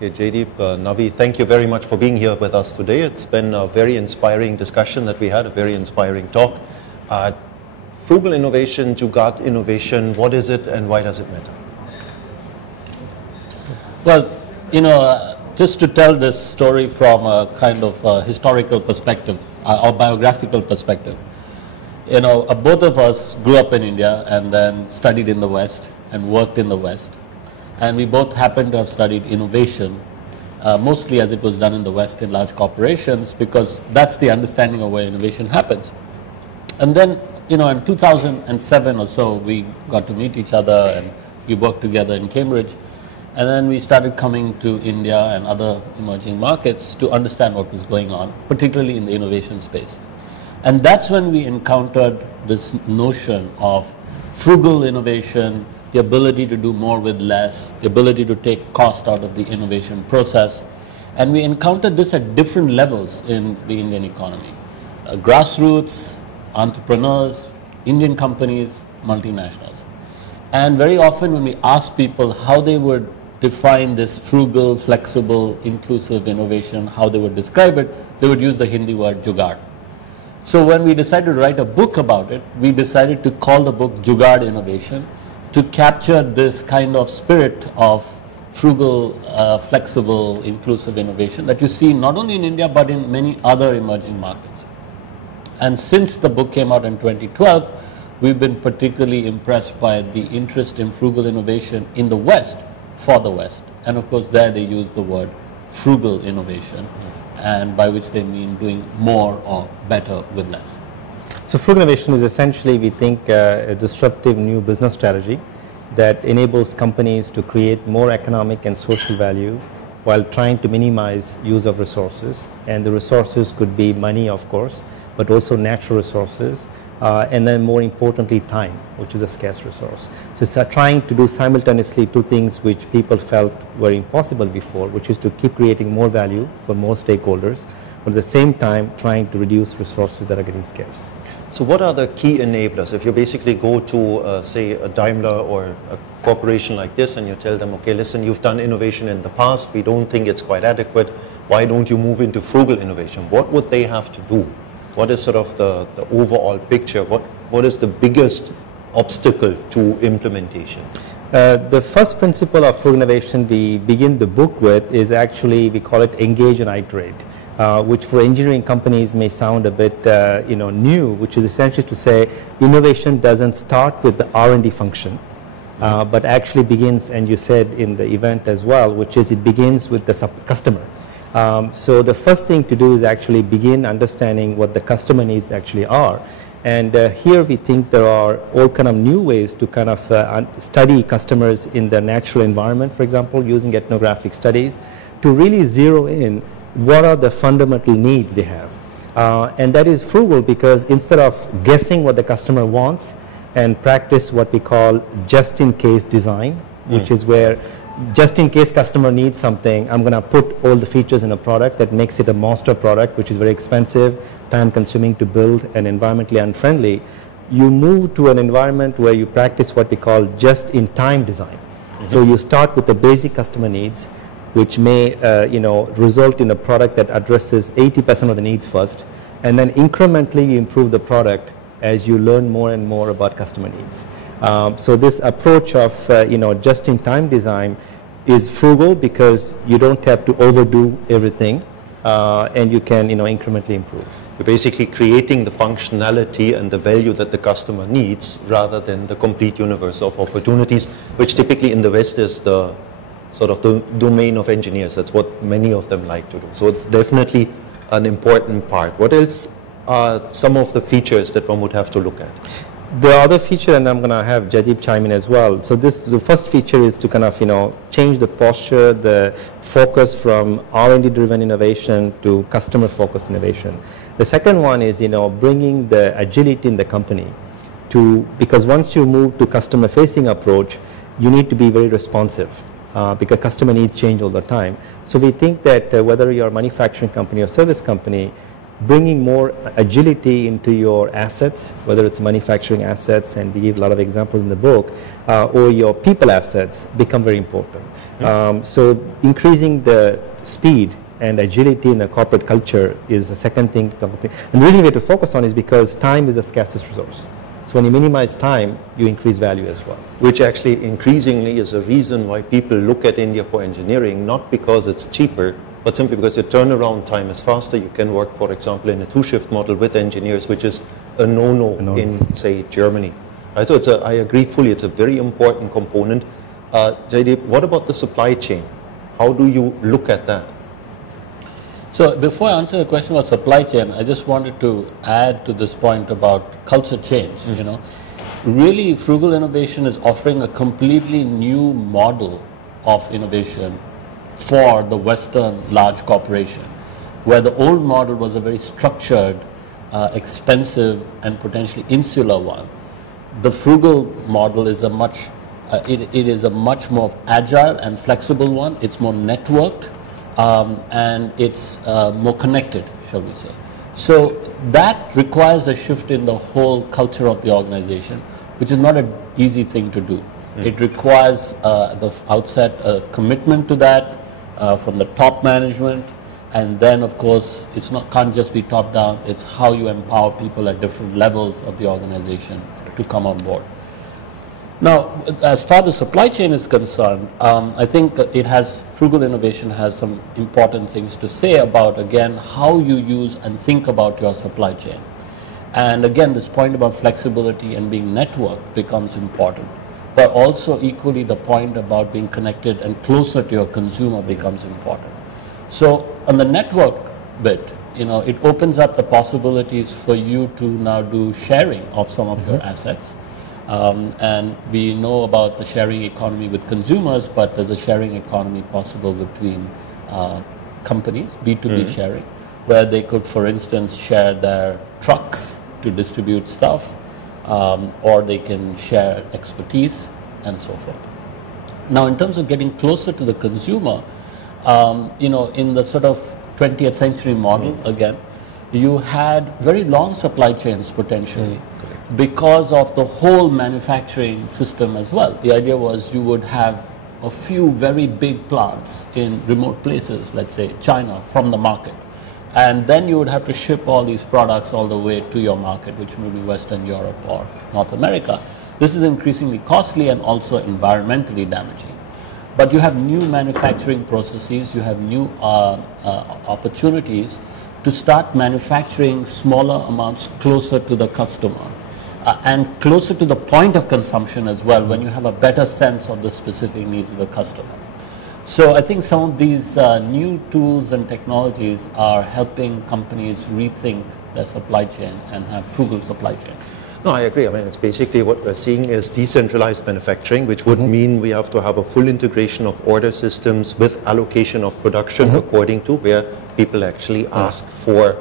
Okay, Jaideep, Navi, thank you very much for being here with us today. It's been a very inspiring discussion that we had, a very inspiring talk. Frugal innovation, Jugaad innovation, what is it and why does it matter? Well, just to tell this story from a kind of historical perspective or biographical perspective, both of us grew up in India and then studied in the West and worked in the West. And we both happened to have studied innovation, mostly as it was done in the West in large corporations, because that's the understanding of where innovation happens. And then, in 2007 or so, we got to meet each other and we worked together in Cambridge. And then we started coming to India and other emerging markets to understand what was going on, particularly in the innovation space. And that's when we encountered this notion of frugal innovation, the ability to do more with less, the ability to take cost out of the innovation process. And we encountered this at different levels in the Indian economy. Grassroots, entrepreneurs, Indian companies, multinationals. And very often when we ask people how they would define this frugal, flexible, inclusive innovation, how they would describe it, they would use the Hindi word Jugaad. So when we decided to write a book about it, we decided to call the book Jugaad Innovation, to capture this kind of spirit of frugal, flexible, inclusive innovation that you see not only in India but in many other emerging markets. And since the book came out in 2012, we've been particularly impressed by the interest in frugal innovation in the West, for the West. And of course there they use the word frugal innovation, and by which they mean doing more or better with less. So frugal innovation is essentially, we think, a disruptive new business strategy that enables companies to create more economic and social value while trying to minimize use of resources. And the resources could be money, of course, but also natural resources, and then more importantly, time, which is a scarce resource. So it's trying to do simultaneously two things which people felt were impossible before, which is to keep creating more value for more stakeholders, but at the same time trying to reduce resources that are getting scarce. So what are the key enablers? If you basically go to, say, a Daimler or a corporation like this and you tell them, okay, listen, you've done innovation in the past, we don't think it's quite adequate, why don't you move into frugal innovation? What would they have to do? What is sort of the overall picture? What is the biggest obstacle to implementation? The first principle of frugal innovation we begin the book with is actually, we call it engage and iterate. Which for engineering companies may sound a bit new, which is essentially to say innovation doesn't start with the R&D function, but actually begins, and you said in the event as well, which is it begins with the customer. So the first thing to do is actually begin understanding what the customer needs actually are. And here we think there are all kind of new ways to kind of study customers in the natural environment, for example, using ethnographic studies to really zero in what are the fundamental needs they have. And that is frugal because instead of guessing what the customer wants and practice what we call just-in-case design, which is where just in case customer needs something, I'm going to put all the features in a product that makes it a monster product, which is very expensive, time-consuming to build, and environmentally unfriendly. You move to an environment where you practice what we call just-in-time design. So you start with the basic customer needs, which may result in a product that addresses 80% of the needs first, and then incrementally you improve the product as you learn more and more about customer needs. So this approach of just-in-time design is frugal because you don't have to overdo everything, and you can incrementally improve. You're basically creating the functionality and the value that the customer needs rather than the complete universe of opportunities, which typically in the West is the sort of the domain of engineers. That's what many of them like to do. So definitely an important part. What else are some of the features that one would have to look at? The other feature, and I'm going to have Jaideep chime in as well. So the first feature is to kind of change the posture, the focus from R&D driven innovation to customer focused innovation. The second one is bringing the agility in the company because once you move to customer facing approach, you need to be very responsive. Because customer needs change all the time. So we think that whether you're a manufacturing company or service company, bringing more agility into your assets, whether it's manufacturing assets, and we give a lot of examples in the book, or your people assets become very important. So increasing the speed and agility in the corporate culture is the second thing. And the reason we have to focus on is because time is the scarcest resource. So when you minimize time, you increase value as well. Which actually increasingly is a reason why people look at India for engineering, not because it's cheaper, but simply because your turnaround time is faster. You can work, for example, in a two-shift model with engineers, which is a no-no in, say, Germany. Right? So I agree fully, it's a very important component. Jaideep, what about the supply chain? How do you look at that? So before I answer the question about supply chain, I just wanted to add to this point about culture change. You know, really, Frugal Innovation is offering a completely new model of innovation for the Western large corporation, where the old model was a very structured, expensive, and potentially insular one. The Frugal model is a much, it is a much more agile and flexible one. It's more networked, and it's more connected, shall we say. So that requires a shift in the whole culture of the organization, which is not an easy thing to do. It requires the outset a commitment to that from the top management, and then of course it's not, can't just be top down, it's how you empower people at different levels of the organization to come on board. Now, as far as the supply chain is concerned, I think it has, Frugal Innovation has some important things to say about, again, how you use and think about your supply chain. And again, this point about flexibility and being networked becomes important. But also equally the point about being connected and closer to your consumer becomes important. So on the network bit, you know, it opens up the possibilities for you to now do sharing of some of your assets. And we know about the sharing economy with consumers, but there's a sharing economy possible between companies, B2B sharing, where they could, for instance, share their trucks to distribute stuff, or they can share expertise and so forth. Now, in terms of getting closer to the consumer, you know, in the sort of 20th century model, again, you had very long supply chains potentially because of the whole manufacturing system as well. The idea was you would have a few very big plants in remote places, let's say China, from the market. And then you would have to ship all these products all the way to your market, which may be Western Europe or North America. This is increasingly costly and also environmentally damaging. But you have new manufacturing processes, you have new opportunities to start manufacturing smaller amounts closer to the customer and closer to the point of consumption as well, when you have a better sense of the specific needs of the customer. So I think some of these new tools and technologies are helping companies rethink their supply chain and have frugal supply chains. No, I agree. I mean, it's basically what we're seeing is decentralized manufacturing, which would mean we have to have a full integration of order systems with allocation of production according to where people actually ask for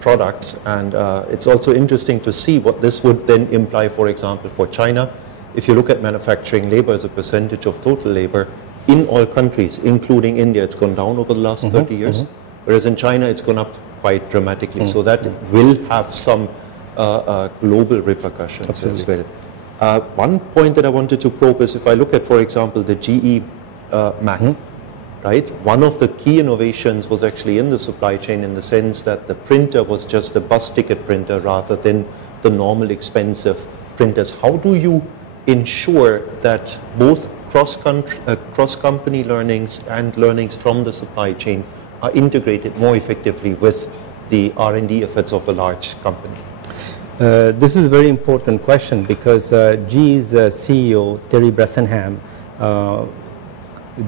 products. And it's also interesting to see what this would then imply, for example, for China. If you look at manufacturing labor as a percentage of total labor, in all countries, including India, it's gone down over the last 30 years, whereas in China, it's gone up quite dramatically. So that will have some global repercussions as well. One point that I wanted to probe is if I look at, for example, the GE Mac, right? One of the key innovations was actually in the supply chain in the sense that the printer was just a bus ticket printer rather than the normal expensive printers. How do you ensure that both cross-company learnings and learnings from the supply chain are integrated more effectively with the R&D efforts of a large company? This is a very important question because GE's CEO, Terry Bressenham,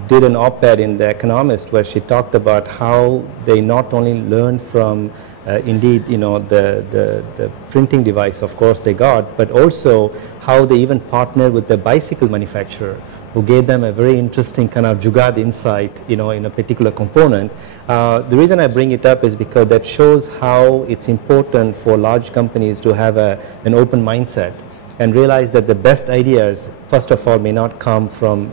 did an op-ed in The Economist where she talked about how they not only learned from indeed, you know, the printing device, of course, they got, but also how they even partnered with the bicycle manufacturer who gave them a very interesting kind of jugad insight, you know, in a particular component. The reason I bring it up is because that shows how it's important for large companies to have an open mindset and realize that the best ideas, first of all, may not come from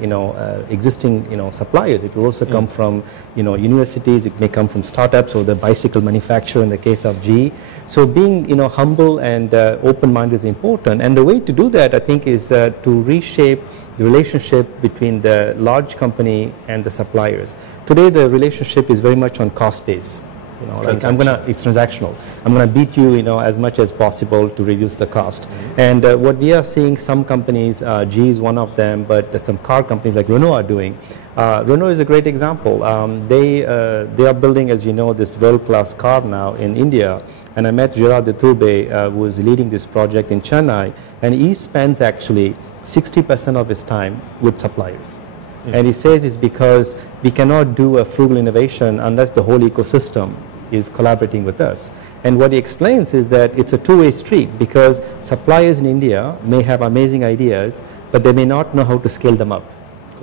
existing suppliers. It will also come from universities. It may come from startups or the bicycle manufacturer in the case of GE. So being humble and open-minded is important. And the way to do that, I think, is to reshape the relationship between the large company and the suppliers. Today, the relationship is very much on cost base. Like it's transactional. I'm gonna beat you, as much as possible to reduce the cost. And what we are seeing, some companies, GE is one of them, but some car companies like Renault are doing. Renault is a great example. They are building, as you know, this world-class car now in India. And I met Gerard de Tourbe, who is leading this project in Chennai, and he spends actually 60% of his time with suppliers. And he says it's because we cannot do a frugal innovation unless the whole ecosystem is collaborating with us. And what he explains is that it's a two-way street, because suppliers in India may have amazing ideas, but they may not know how to scale them up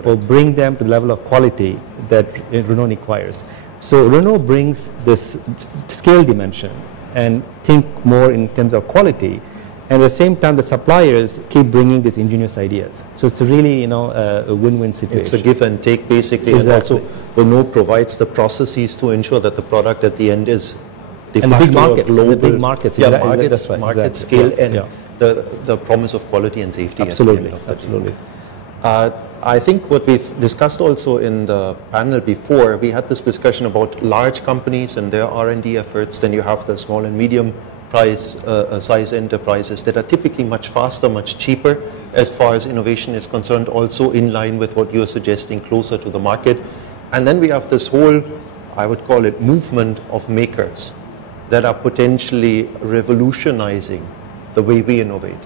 or bring them to the level of quality that Renault requires. So Renault brings this scale dimension and think more in terms of quality. And at the same time, the suppliers keep bringing these ingenious ideas. So it's a really, a win-win situation. It's a give and take, basically. Exactly. And also, Renault provides the processes to ensure that the product at the end is de facto the big markets, global. the big markets, yeah, exactly, markets, that's right, market exactly. scale, Yeah, and yeah. the promise of quality and safety. Absolutely, at the end of the absolutely. day. I think what we've discussed also in the panel before, we had this discussion about large companies and their R&D efforts. Then you have the small and medium size enterprises that are typically much faster, much cheaper as far as innovation is concerned, also in line with what you're suggesting, closer to the market. And then we have this whole, I would call it, movement of makers that are potentially revolutionizing the way we innovate.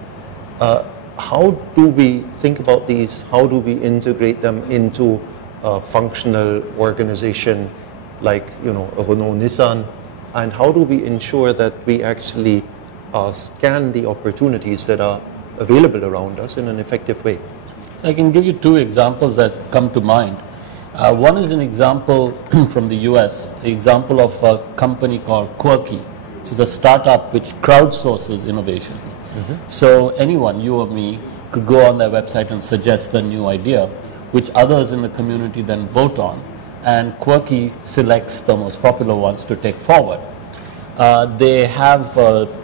How do we think about these? How do we integrate them into a functional organization like, a Renault, Nissan? And how do we ensure that we actually scan the opportunities that are available around us in an effective way? So I can give you two examples that come to mind. One is an example from the US, an example of a company called Quirky, which is a startup which crowdsources innovations. So anyone, you or me, could go on their website and suggest a new idea, which others in the community then vote on. And Quirky selects the most popular ones to take forward. They have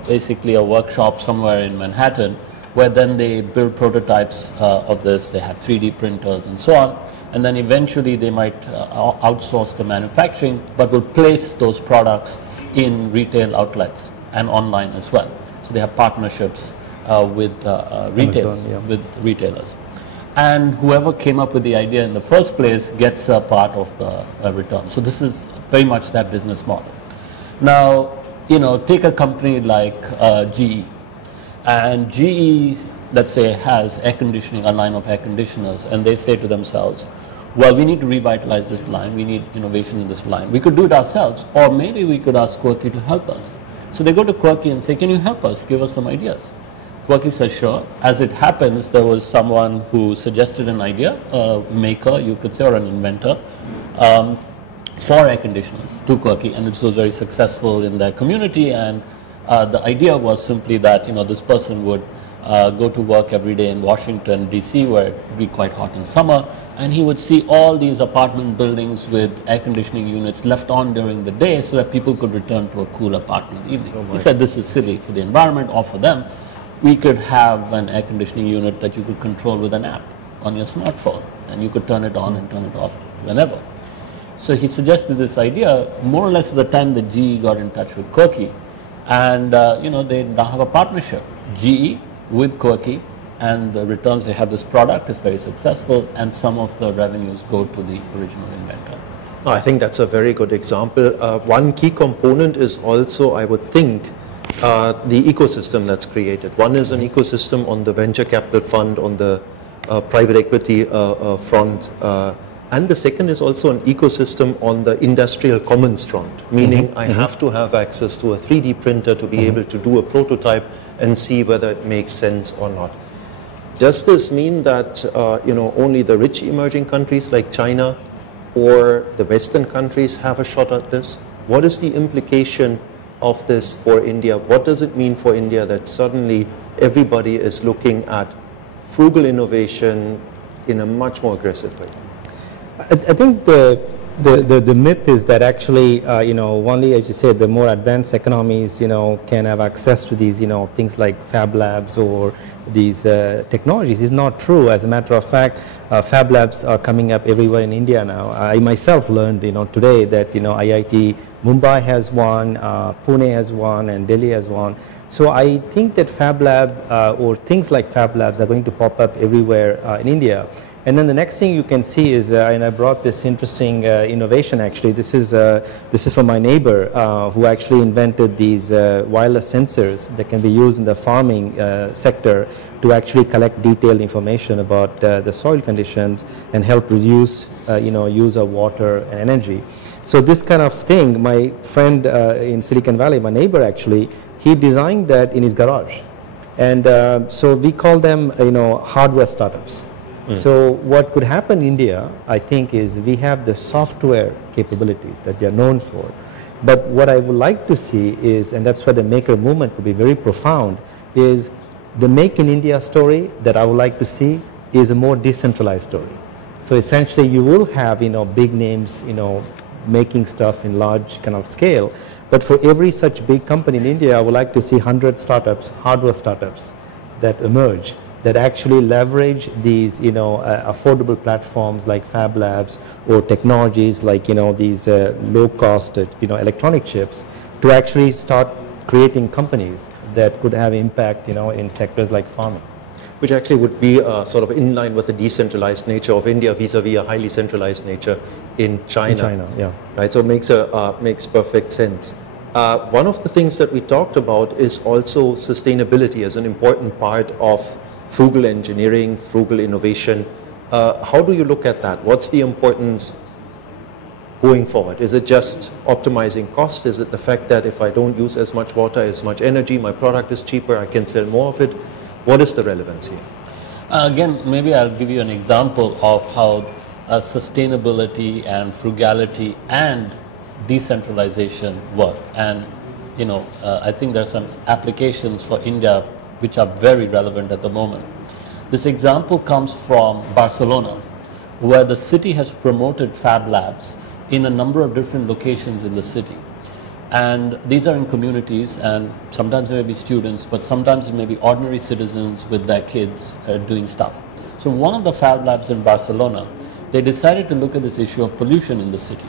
basically a workshop somewhere in Manhattan where then they build prototypes of this. They have 3D printers and so on. And then eventually they might outsource the manufacturing, but will place those products in retail outlets and online as well. So they have partnerships with retailers, with retailers. And whoever came up with the idea in the first place gets a part of the return. So this is very much that business model. Now, take a company like GE. And GE, let's say, has air conditioning, a line of air conditioners, and they say to themselves, well, we need to revitalize this line. We need innovation in this line. We could do it ourselves, or maybe we could ask Quirky to help us. So they go to Quirky and say, can you help us? Give us some ideas. Quirky says, sure. As it happens, there was someone who suggested an idea, a maker, you could say, or an inventor, for air conditioners to Quirky, and it was very successful in their community. And the idea was simply that, this person would go to work every day in Washington, D.C., where it would be quite hot in summer, and he would see all these apartment buildings with air conditioning units left on during the day so that people could return to a cool apartment in the evening. He said, this is silly for the environment or for them. We could have an air conditioning unit that you could control with an app on your smartphone, and you could turn it on and turn it off whenever. So he suggested this idea more or less at the time that GE got in touch with Quirky, and they now have a partnership, GE with Quirky, and the returns, they have this product, is very successful, and some of the revenues go to the original inventor. No, I think that's a very good example. One key component is also, I would think, the ecosystem that's created. One is an ecosystem on the venture capital fund, on the private equity front, and the second is also an ecosystem on the industrial commons front, meaning I have to have access to a 3D printer to be able to do a prototype and see whether it makes sense or not. Does this mean that only the rich emerging countries like China or the Western countries have a shot at this? What is the implication of this for India? What does it mean for India that suddenly everybody is looking at frugal innovation in a much more aggressive way? I think the myth is that actually, only, as you said, the more advanced economies, can have access to these, things like Fab Labs or these technologies. Is not true. As a matter of fact, Fab Labs are coming up everywhere in India now. I myself learned, today that, IIT Mumbai has one, Pune has one, and Delhi has one. So I think that Fab Lab or things like Fab Labs are going to pop up everywhere in India. And then the next thing you can see is, and I brought this interesting innovation actually. This is from my neighbor who actually invented these wireless sensors that can be used in the farming sector to actually collect detailed information about the soil conditions and help reduce, use of water and energy. So this kind of thing, my friend in Silicon Valley, my neighbor actually, he designed that in his garage. And so we call them, hardware startups. So what could happen in India, I think, is we have the software capabilities that we are known for. But what I would like to see is, and that's why the maker movement could be very profound, is the Make in India story that I would like to see is a more decentralized story. So essentially you will have, big names, making stuff in large kind of scale. But for every such big company in India, I would like to see 100 startups, hardware startups that emerge, that actually leverage these, affordable platforms like Fab Labs or technologies like, these low-cost, electronic chips to actually start creating companies that could have impact, in sectors like farming. Which actually would be sort of in line with the decentralized nature of India vis-a-vis a highly centralized nature in China. In China, yeah. Right, so it makes perfect sense. One of the things that we talked about is also sustainability as an important part of frugal engineering, frugal innovation. How do you look at that? What's the importance going forward? Is it just optimizing cost? Is it the fact that if I don't use as much water, as much energy, my product is cheaper, I can sell more of it? What is the relevance here? Again, maybe I'll give you an example of how sustainability and frugality and decentralization work. And, I think there are some applications for India which are very relevant at the moment. This example comes from Barcelona, where the city has promoted Fab Labs in a number of different locations in the city. And these are in communities, and sometimes it may be students, but sometimes it may be ordinary citizens with their kids doing stuff. So one of the Fab Labs in Barcelona, they decided to look at this issue of pollution in the city.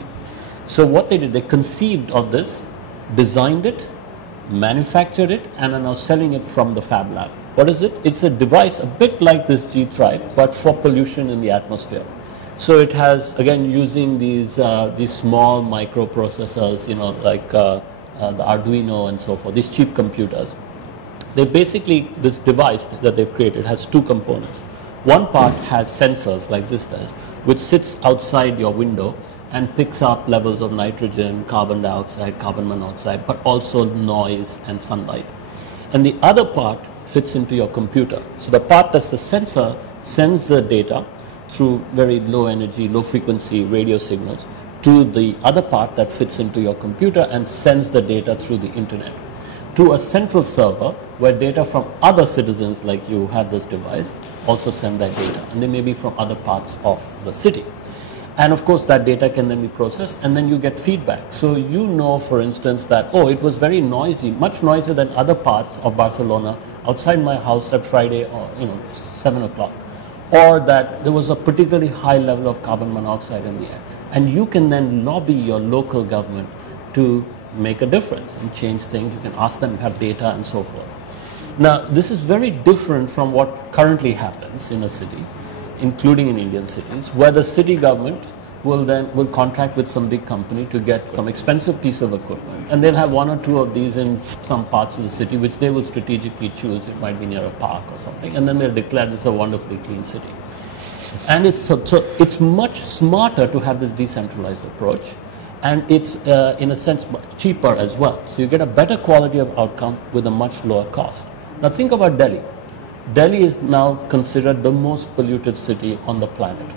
So what they did, they conceived of this, designed it, manufactured it, and are now selling it from the Fab Lab. What is it? It's a device a bit like this G-Thrive, but for pollution in the atmosphere. So it has, again, using these small microprocessors, like the Arduino and so forth, these cheap computers. They basically, this device that they've created has two components. One part has sensors like this does, which sits outside your window and picks up levels of nitrogen, carbon dioxide, carbon monoxide, but also noise and sunlight. And the other part fits into your computer. So the part that's the sensor sends the data through very low energy, low frequency radio signals to the other part that fits into your computer and sends the data through the internet to a central server where data from other citizens like you who have this device also send that data, and they may be from other parts of the city. And of course that data can then be processed and then you get feedback. So for instance, that, oh, it was very noisy, much noisier than other parts of Barcelona outside my house at Friday or 7 o'clock. Or that there was a particularly high level of carbon monoxide in the air. And you can then lobby your local government to make a difference and change things. You can ask them to have data and so forth. Now, this is very different from what currently happens in a city, including in Indian cities, where the city government will contract with some big company to get some expensive piece of equipment, and they'll have one or two of these in some parts of the city which they will strategically choose. It might be near a park or something, and then they'll declare this a wonderfully clean city. And it's much smarter to have this decentralized approach, and it's in a sense cheaper as well. So you get a better quality of outcome with a much lower cost. Now think about Delhi. Delhi is now considered the most polluted city on the planet.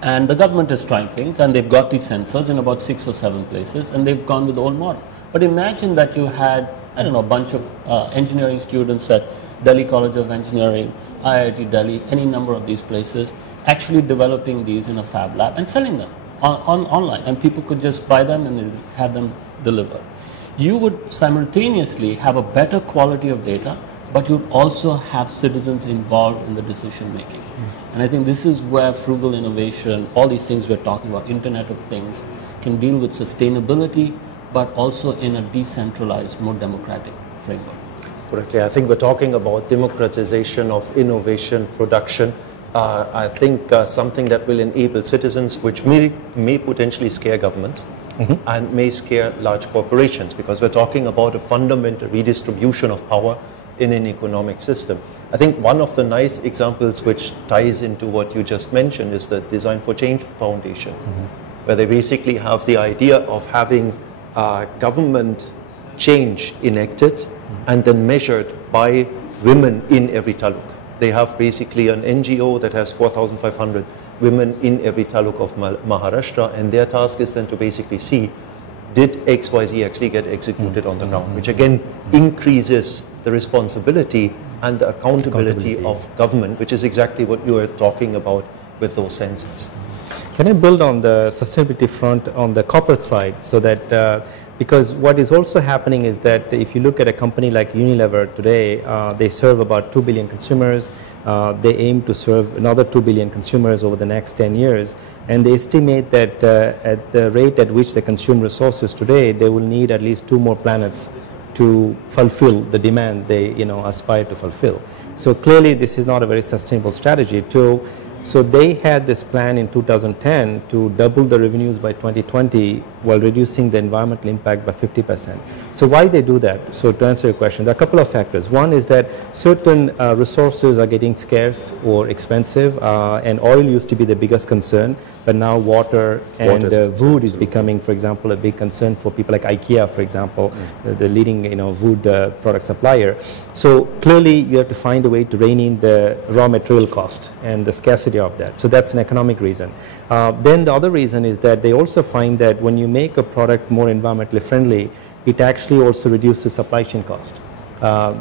And the government is trying things, and they've got these sensors in about 6 or 7 places, and they've gone with the old model. But imagine that you had, I don't know, a bunch of engineering students at Delhi College of Engineering, IIT Delhi, any number of these places, actually developing these in a fab lab and selling them online, and people could just buy them and have them delivered. You would simultaneously have a better quality of data, but you'd also have citizens involved in the decision making. And I think this is where frugal innovation, all these things we're talking about, Internet of Things, can deal with sustainability, but also in a decentralized, more democratic framework. Correctly. I think we're talking about democratization of innovation production. I think something that will enable citizens, which may potentially scare governments and may scare large corporations, because we're talking about a fundamental redistribution of power in an economic system. I think one of the nice examples which ties into what you just mentioned is the Design for Change Foundation, where they basically have the idea of having government change enacted and then measured by women in every taluk. They have basically an NGO that has 4,500 women in every taluk of Maharashtra, and their task is then to basically see, did XYZ actually get executed on the ground, which again increases the responsibility and the accountability of government, which is exactly what you were talking about with those sensors. Can I build on the sustainability front on the corporate side, so that because what is also happening is that if you look at a company like Unilever today, they serve about 2 billion consumers. They aim to serve another 2 billion consumers over the next 10 years. And they estimate that at the rate at which they consume resources today, they will need at least 2 more planets to fulfill the demand they aspire to fulfill. So clearly this is not a very sustainable strategy. So they had this plan in 2010 to double the revenues by 2020 while reducing the environmental impact by 50%. So why they do that? So to answer your question, there are a couple of factors. One is that certain resources are getting scarce or expensive, and oil used to be the biggest concern, but now water and wood is becoming, for example, a big concern for people like IKEA, for example, the leading wood product supplier. So clearly you have to find a way to rein in the raw material cost and the scarcity of that. So that's an economic reason. Then the other reason is that they also find that when you make a product more environmentally friendly, it actually also reduces supply chain cost.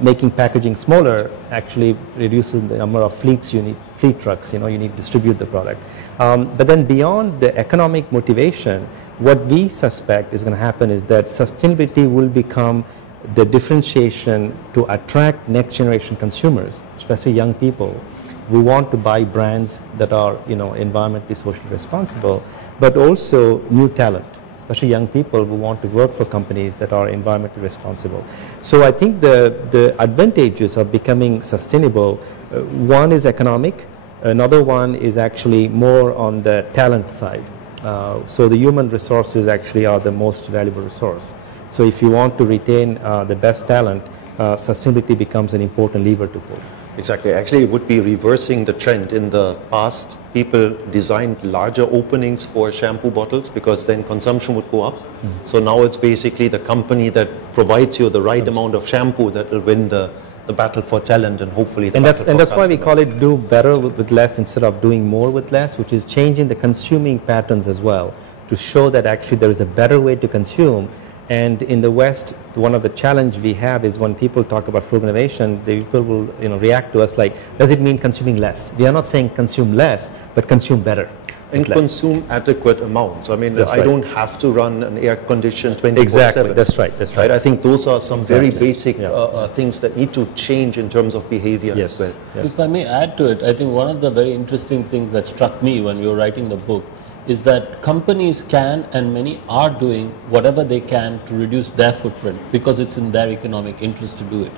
Making packaging smaller actually reduces the number of fleets you need, fleet trucks, you need to distribute the product. But then beyond the economic motivation, what we suspect is going to happen is that sustainability will become the differentiation to attract next generation consumers, especially young people. We want to buy brands that are environmentally, socially responsible, but also new talent, especially young people who want to work for companies that are environmentally responsible. So I think the advantages of becoming sustainable, one is economic, another one is actually more on the talent side. So the human resources actually are the most valuable resource. So if you want to retain the best talent, sustainability becomes an important lever to pull. Exactly. Actually, it would be reversing the trend. In the past, people designed larger openings for shampoo bottles because then consumption would go up. So now it's basically the company that provides you the right amount of shampoo that will win the battle for talent and hopefully the battle for customers. And that's why we call it do better with less instead of doing more with less, which is changing the consuming patterns as well to show that actually there is a better way to consume. And in the West, one of the challenge we have is when people talk about frugal innovation, the people will react to us like, does it mean consuming less? We are not saying consume less, but consume better. And consume adequate amounts. I mean, I don't have to run an air conditioned 24/7. Exactly, that's right. I think those are some very basic things that need to change in terms of behavior as well. Yes. If I may add to it, I think one of the very interesting things that struck me when we were writing the book is that companies can, and many are doing whatever they can to reduce their footprint because it's in their economic interest to do it.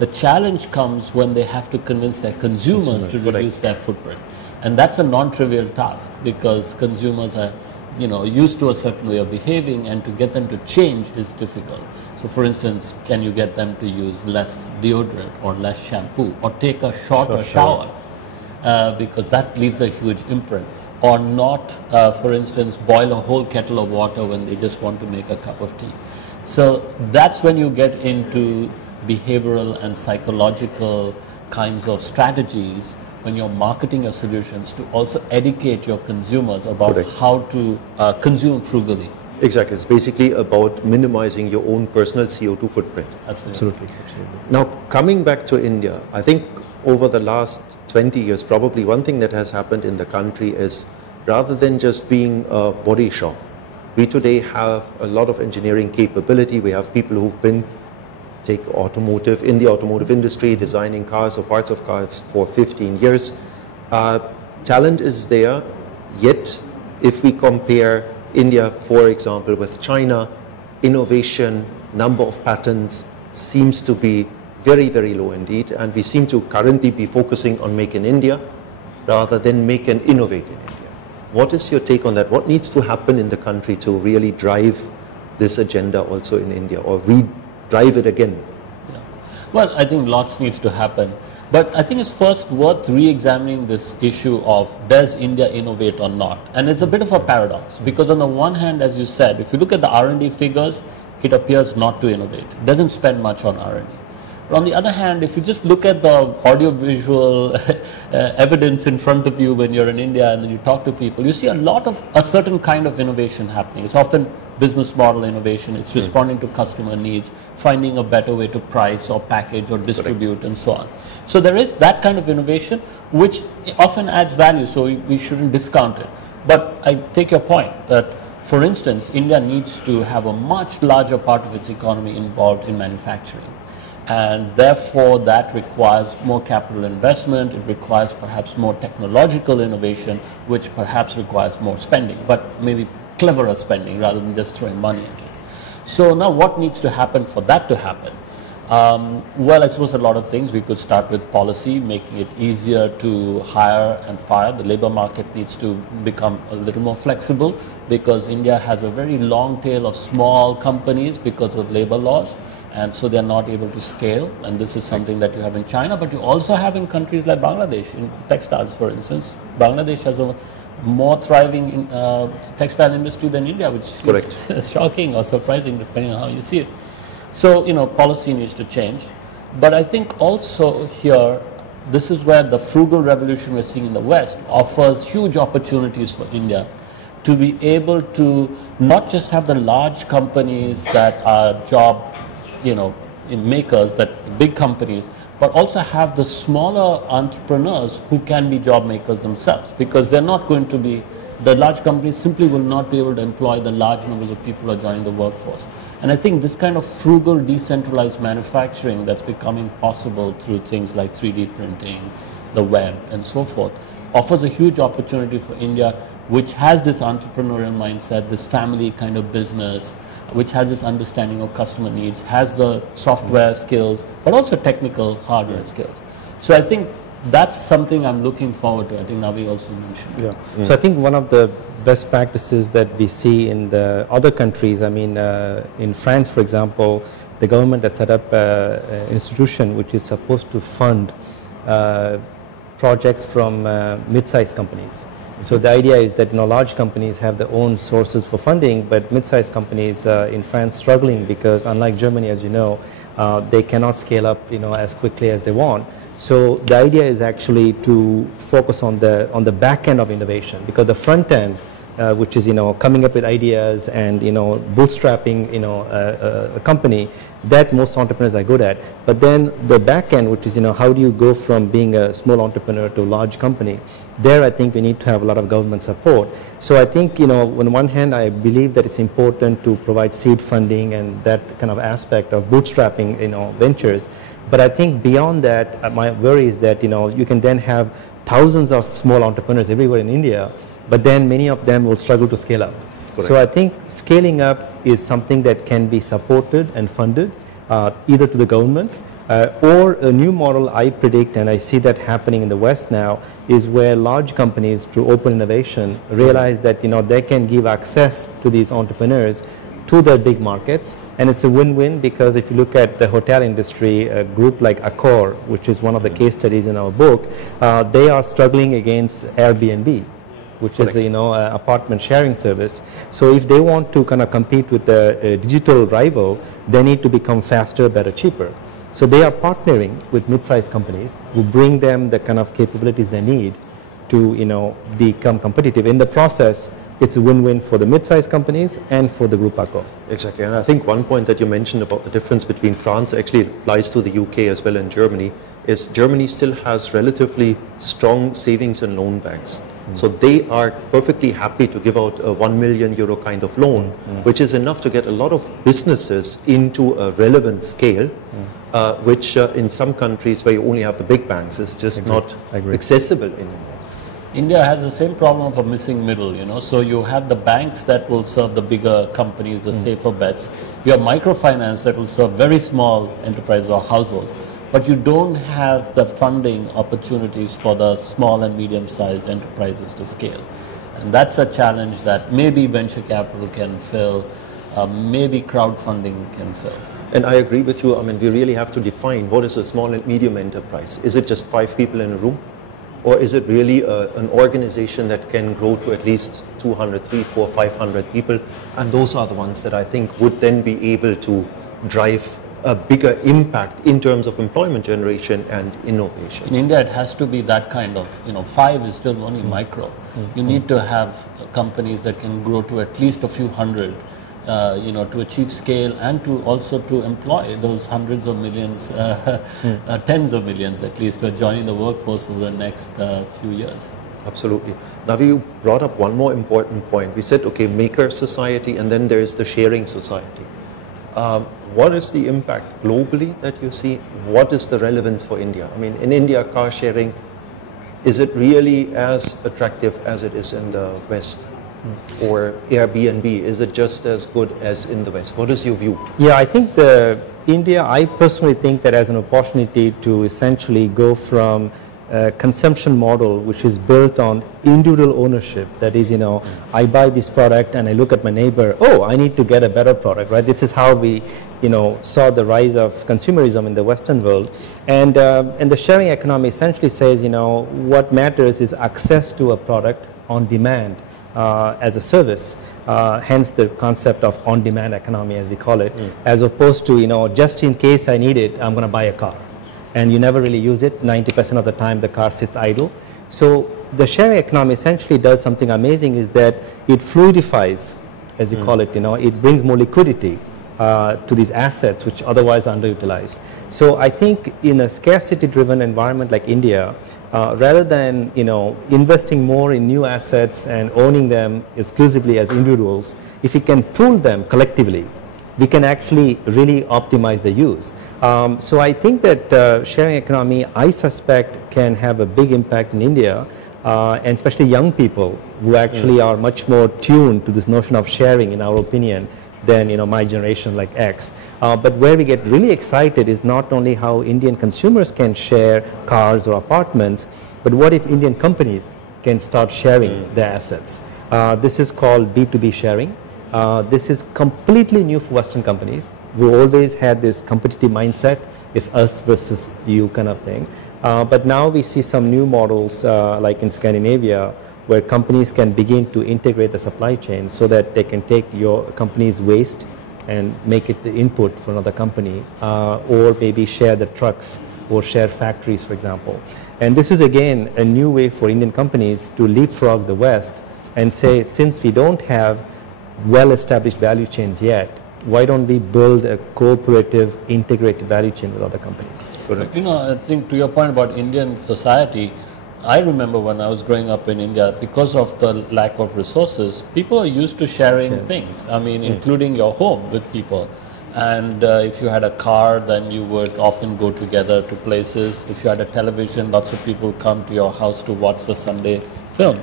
The challenge comes when they have to convince their consumers to reduce their footprint. And that's a non-trivial task because consumers are used to a certain way of behaving, and to get them to change is difficult. So for instance, can you get them to use less deodorant or less shampoo or take a shorter shower because that leaves a huge imprint. Or not, for instance, boil a whole kettle of water when they just want to make a cup of tea. So that's when you get into behavioral and psychological kinds of strategies when you're marketing your solutions to also educate your consumers about how to consume frugally. Exactly. It's basically about minimizing your own personal CO2 footprint. Absolutely. Now, coming back to India, I think over the last 20 years, probably one thing that has happened in the country is rather than just being a body shop, we today have a lot of engineering capability. We have people who've been, take automotive, in the automotive industry, designing cars or parts of cars for 15 years. Talent is there, yet if we compare India, for example, with China, innovation, number of patents seems to be very, very low indeed, and we seem to currently be focusing on Make in India rather than Make and Innovate in India. What is your take on that? What needs to happen in the country to really drive this agenda also in India, or drive it again? Yeah. Well, I think lots needs to happen. But I think it's first worth re-examining this issue of does India innovate or not? And it's a bit of a paradox, because on the one hand, as you said, if you look at the R&D figures, it appears not to innovate. It doesn't spend much on R&D. But on the other hand, if you just look at the audiovisual evidence in front of you when you're in India and then you talk to people, you see a certain kind of innovation happening. It's often business model innovation, it's responding to customer needs, finding a better way to price or package or distribute and so on. So there is that kind of innovation which often adds value, so we shouldn't discount it. But I take your point that, for instance, India needs to have a much larger part of its economy involved in manufacturing. And therefore that requires more capital investment, it requires perhaps more technological innovation, which perhaps requires more spending, but maybe cleverer spending rather than just throwing money at it. So now what needs to happen for that to happen? Well, I suppose a lot of things. We could start with policy, making it easier to hire and fire. The labor market needs to become a little more flexible, because India has a very long tail of small companies because of labor laws, and so they're not able to scale. And this is something that you have in China, but you also have in countries like Bangladesh, in textiles, for instance. Bangladesh has a more thriving textile industry than India, which is shocking or surprising depending on how you see it. So, policy needs to change. But I think also here, this is where the frugal revolution we're seeing in the West offers huge opportunities for India to be able to not just have the large companies that are job, makers, that big companies, but also have the smaller entrepreneurs who can be job makers themselves, because they're not going to be, the large companies simply will not be able to employ the large numbers of people who are joining the workforce. And I think this kind of frugal, decentralized manufacturing that's becoming possible through things like 3D printing, the web, and so forth, offers a huge opportunity for India, which has this entrepreneurial mindset, this family kind of business, which has this understanding of customer needs, has the software skills, but also technical hardware skills. So I think that's something I'm looking forward to. I think Navi also mentioned. Yeah. So I think one of the best practices that we see in the other countries, in France, for example, the government has set up an institution which is supposed to fund projects from mid-sized companies. So the idea is that large companies have their own sources for funding, but mid-sized companies in France struggling because, unlike Germany, as you know, they cannot scale up as quickly as they want. So the idea is actually to focus on the back end of innovation, because the front end, which is coming up with ideas and bootstrapping a company, that most entrepreneurs are good at. But then the back end, which is how do you go from being a small entrepreneur to a large company, there I think we need to have a lot of government support. So I think on one hand I believe that it's important to provide seed funding and that kind of aspect of bootstrapping ventures. But I think beyond that, my worry is that you can then have thousands of small entrepreneurs everywhere in India, but then many of them will struggle to scale up. Correct. So I think scaling up is something that can be supported and funded either to the government or a new model I predict, and I see that happening in the West now, is where large companies through open innovation realize that they can give access to these entrepreneurs to their big markets, and it's a win-win, because if you look at the hotel industry, a group like Accor, which is one of the case studies in our book, they are struggling against Airbnb, which is an apartment sharing service. So if they want to kind of compete with the digital rival, they need to become faster, better, cheaper. So they are partnering with mid-sized companies who bring them the kind of capabilities they need to, become competitive. In the process, it's a win-win for the mid-sized companies and for the group ACO. Exactly, and I think one point that you mentioned about the difference between France, actually applies to the UK as well and Germany, is Germany still has relatively strong savings and loan banks. So they are perfectly happy to give out a €1 million kind of loan, which is enough to get a lot of businesses into a relevant scale, which in some countries where you only have the big banks is just not accessible anymore. India has the same problem of a missing middle, so you have the banks that will serve the bigger companies, the safer bets. You have microfinance that will serve very small enterprises or households. But you don't have the funding opportunities for the small and medium-sized enterprises to scale. And that's a challenge that maybe venture capital can fill, maybe crowdfunding can fill. And I agree with you. I mean, we really have to define what is a small and medium enterprise. Is it just 5 people in a room? Or is it really an organization that can grow to at least 200, 300, 400, 500 people? And those are the ones that I think would then be able to drive a bigger impact in terms of employment generation and innovation. In India, it has to be that kind of, 5 is still only micro. You need to have companies that can grow to at least a few hundred, to achieve scale and to also to employ those hundreds of millions, tens of millions at least, who are joining the workforce over the next few years. Absolutely. Navi, you brought up one more important point. We said, okay, maker society, and then there is the sharing society. What is the impact globally that you see? What is the relevance for India? I mean, in India, car sharing, is it really as attractive as it is in the West? Or Airbnb, is it just as good as in the West? What is your view? Yeah, I think India, I personally think that as an opportunity to essentially go from a consumption model which is built on individual ownership. That is, I buy this product and I look at my neighbor, oh, I need to get a better product, right? This is how we, saw the rise of consumerism in the Western world. And the sharing economy essentially says, what matters is access to a product on demand as a service. Hence the concept of on-demand economy, as we call it, as opposed to, just in case I need it, I'm going to buy a car. And you never really use it. 90% of the time the car sits idle. So the sharing economy essentially does something amazing, is that it fluidifies, as we call it, it brings more liquidity to these assets which otherwise are underutilized. So I think in a scarcity driven environment like India, rather than investing more in new assets and owning them exclusively as individuals, if we can pool them collectively, we can actually really optimize the use. So I think that sharing economy, I suspect, can have a big impact in India, and especially young people who actually are much more tuned to this notion of sharing, in our opinion, than my generation like X. But where we get really excited is not only how Indian consumers can share cars or apartments, but what if Indian companies can start sharing their assets? This is called B2B sharing. This is completely new for Western companies. We always had this competitive mindset, it's us versus you kind of thing. But now we see some new models like in Scandinavia, where companies can begin to integrate the supply chain so that they can take your company's waste and make it the input for another company, or maybe share the trucks or share factories, for example. And this is again a new way for Indian companies to leapfrog the West and say, since we don't have well-established value chains yet, why don't we build a cooperative, integrated value chain with other companies? But, I think to your point about Indian society, I remember when I was growing up in India, because of the lack of resources, people are used to sharing things. I mean, including your home with people. And if you had a car, then you would often go together to places. If you had a television, lots of people come to your house to watch the Sunday film.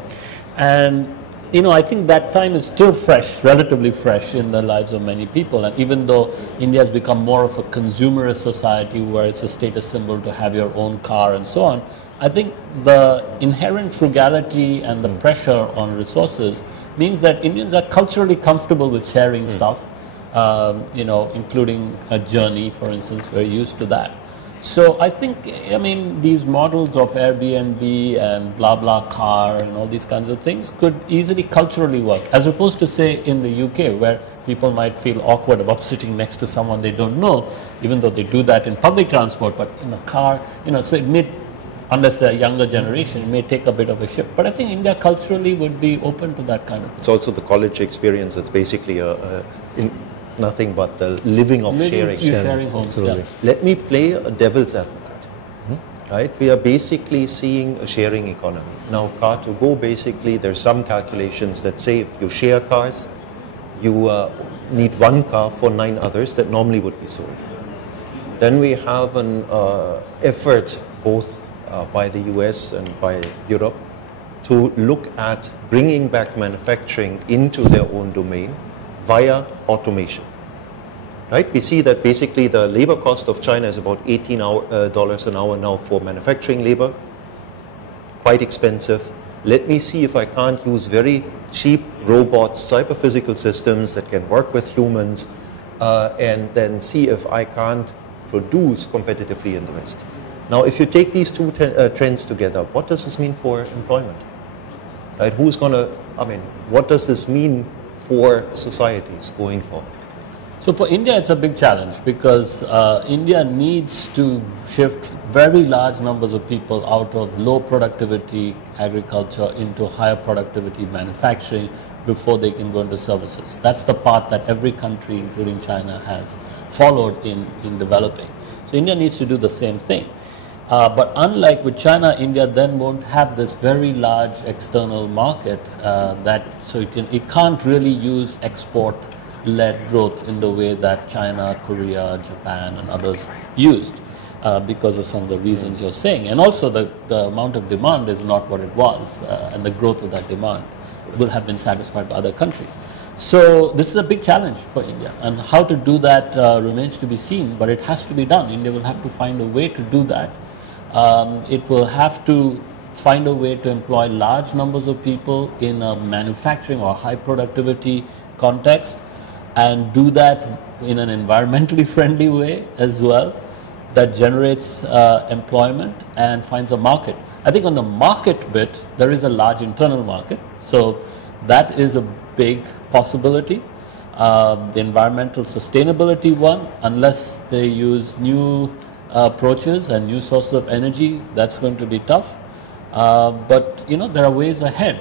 And I think that time is still fresh, relatively fresh in the lives of many people. And even though India has become more of a consumerist society where it's a status symbol to have your own car and so on, I think the inherent frugality and the pressure on resources means that Indians are culturally comfortable with sharing stuff, including a journey, for instance. We're used to that. So I think, these models of Airbnb and blah blah car and all these kinds of things could easily culturally work, as opposed to, say, in the UK, where people might feel awkward about sitting next to someone they don't know, even though they do that in public transport, but in a car, so it made unless they're younger generation, it may take a bit of a shift. But I think India culturally would be open to that kind of thing. It's also the college experience. It's basically nothing but the living of sharing. Sharing homes, absolutely. Yeah. Let me play a devil's advocate. Right? We are basically seeing a sharing economy. Now, car to go, basically, there's some calculations that say if you share cars, you need one car for 9 others that normally would be sold. Then we have an effort both by the US and by Europe to look at bringing back manufacturing into their own domain via automation. Right? We see that basically the labor cost of China is about $18 an hour now for manufacturing labor. Quite expensive. Let me see if I can't use very cheap robots, cyber-physical systems that can work with humans, and then see if I can't produce competitively in the West. Now, if you take these two trends together, what does this mean for employment? Right? Who's going to, what does this mean for societies going forward? So for India, it's a big challenge because India needs to shift very large numbers of people out of low productivity agriculture into higher productivity manufacturing before they can go into services. That's the path that every country, including China, has followed in developing. So India needs to do the same thing. But unlike with China, India then won't have this very large external market so it can't really use export-led growth in the way that China, Korea, Japan and others used because of some of the reasons you're saying. And also the amount of demand is not what it was and the growth of that demand will have been satisfied by other countries. So this is a big challenge for India, and how to do that remains to be seen, but it has to be done. India will have to find a way to do that. It will have to find a way to employ large numbers of people in a manufacturing or high productivity context and do that in an environmentally friendly way as well that generates employment and finds a market. I think on the market bit, there is a large internal market, so that is a big possibility. The environmental sustainability one, unless they use new approaches and new sources of energy, that's going to be tough. But there are ways ahead,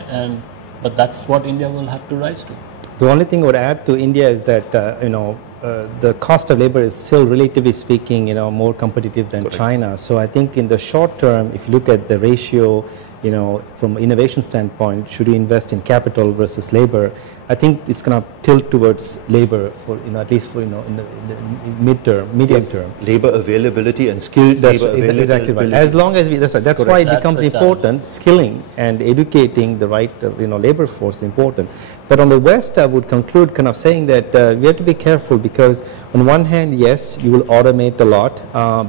but that's what India will have to rise to. The only thing I would add to India is that the cost of labor is still, relatively speaking, more competitive than China. So I think in the short term, if you look at the ratio, from an innovation standpoint, should you invest in capital versus labor, I think it's going to tilt towards labor for, at least for, in the medium term. Labor availability and skilled labor availability. Exactly right. As long as that's why it becomes important, skilling and educating the right, labor force is important. But on the West, I would conclude kind of saying that we have to be careful because on one hand, yes, you will automate a lot,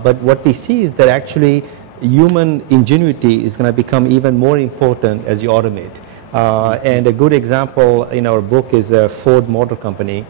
but what we see is that actually human ingenuity is going to become even more important as you automate. And a good example in our book is Ford Motor Company,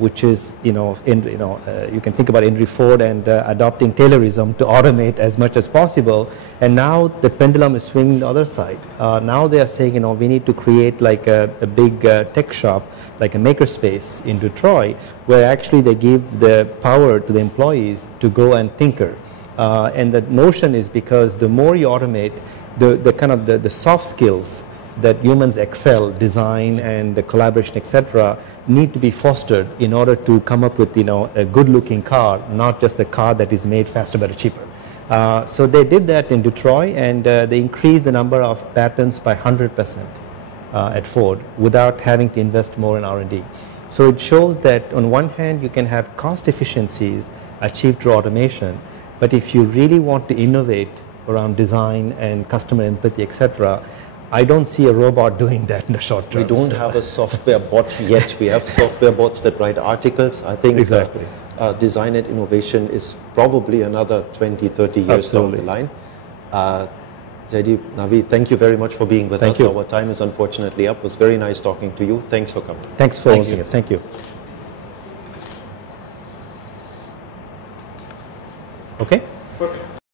which is, you can think about Henry Ford and adopting Taylorism to automate as much as possible. And now the pendulum is swinging the other side. Now they are saying, we need to create like a big tech shop, like a makerspace in Detroit, where actually they give the power to the employees to go and tinker. And the notion is because the more you automate, the soft skills that humans excel, design and the collaboration, etc., need to be fostered in order to come up with, a good-looking car, not just a car that is made faster, better, cheaper. So they did that in Detroit, and they increased the number of patents by 100% at Ford without having to invest more in R&D. So it shows that on one hand, you can have cost efficiencies achieved through automation, but if you really want to innovate around design and customer empathy, etc., I don't see a robot doing that in the short term. We don't have a software bot yet. We have software bots that write articles. I think exactly. Design and innovation is probably another 20, 30 years down the line. Jaideep, Navi, thank you very much for being with us. Our time is unfortunately up. It was very nice talking to you. Thanks for coming. Thanks for hosting us. Thank you. Okay? Perfect.